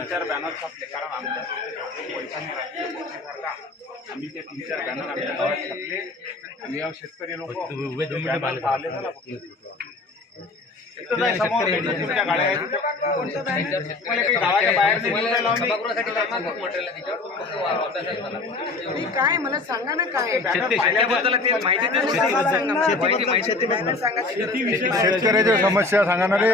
चार बॅनर छापले कारण आमच्या राहिला. आम्ही ते तीन चार बॅनर आमच्या गावात छापले आणि शेतकरी लोक आले काय मला सांगा ना काय शेतकऱ्याच्या समस्या सांगा ना रे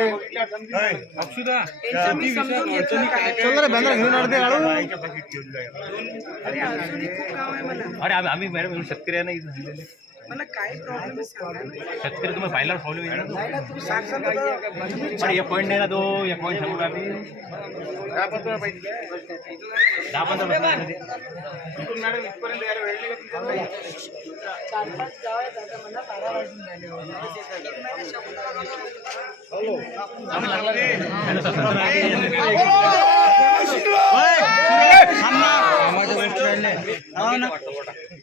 अरे आम्ही मॅडम शेतकरी आहे ना इथं झालेले. मला काय प्रॉब्लेम आहे सांगा ना. शेतकरी तुम्हाला पाहिला प्रॉब्लेम आहे ना नाही ना, तुम्ही सांगशाल तर तुम्ही अरे एक पॉईंट नाही ना तो एक पॉईंट सांगू का आम्ही दहा पंधरा रुपये इथून मॅडम इथपर्यंत यायला वेळ नाही का तुमच्या? चार पाच गाव आहेत आता मला बारा वाजून झाले एक महिना शंभर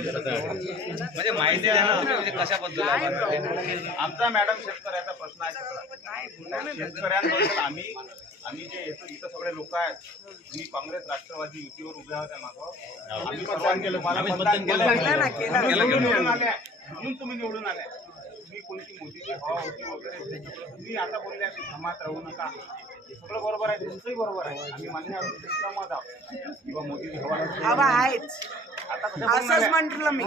म्हणजे माहिती द्या ना तुम्ही म्हणजे कशाबद्दल आहे. आमचा मॅडम शेतकऱ्याचा प्रश्न आहे. सगळा. शेतकऱ्यांबद्दल आम्ही आम्ही जे येतो इथं सगळे लोक आहेत मी काँग्रेस राष्ट्रवादी युतीवर उभ्या होत्या मागं आम्ही सर्वांनी तुम्हाला आम्ही मतदान मतदान केलं केलं. ना, केलं. म्हणून तुम्ही निवडून आले म्हणून तुम्ही निवडून आले तुम्ही कोणती मोदीची हवा होती वगैरे तुम्ही आता बोलले की धमात राहू नका. हे सगळं बरोबर आहे तुमचंही बरोबर आहे. आम्ही मान्य आहोत आहोत किंवा मोदीची हवा आहेच. असंच? म्हटलं मी.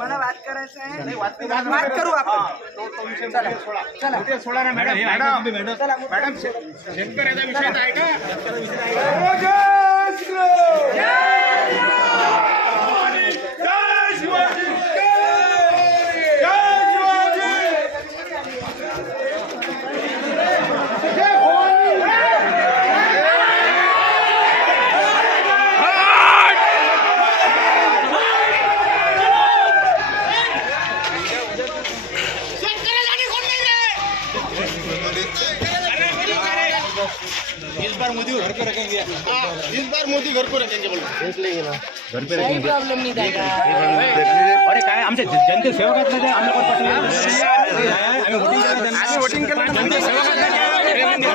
मला वाद करायचा आहे. वाद करू आपण. तो तो विषय मध्ये सोडा मध्ये सोडा ना मॅडम मॅडम मॅडम शे- शेतकऱ्याचा विषय तर ऐका काही प्रॉब्लेम नाही दादा अरे काय आमच्या जनते सेवक आहेत ना ते, आम्हाला कोण पाठवलं? आम्ही voting केलं. जनते सेवक आहेत ना ते.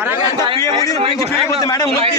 अरे आता PM मोदी माहिती फ्री बोलते, मॅडम माहिती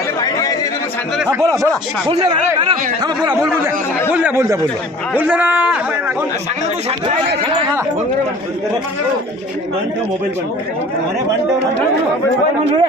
हा बोला बोला बोल द्या. थांबा, बोला बोल बोल द्या बोल द्या बोल द्या बोल द्या बोल द्या ना मोबाईल बंद. मोबाईल बंद रे.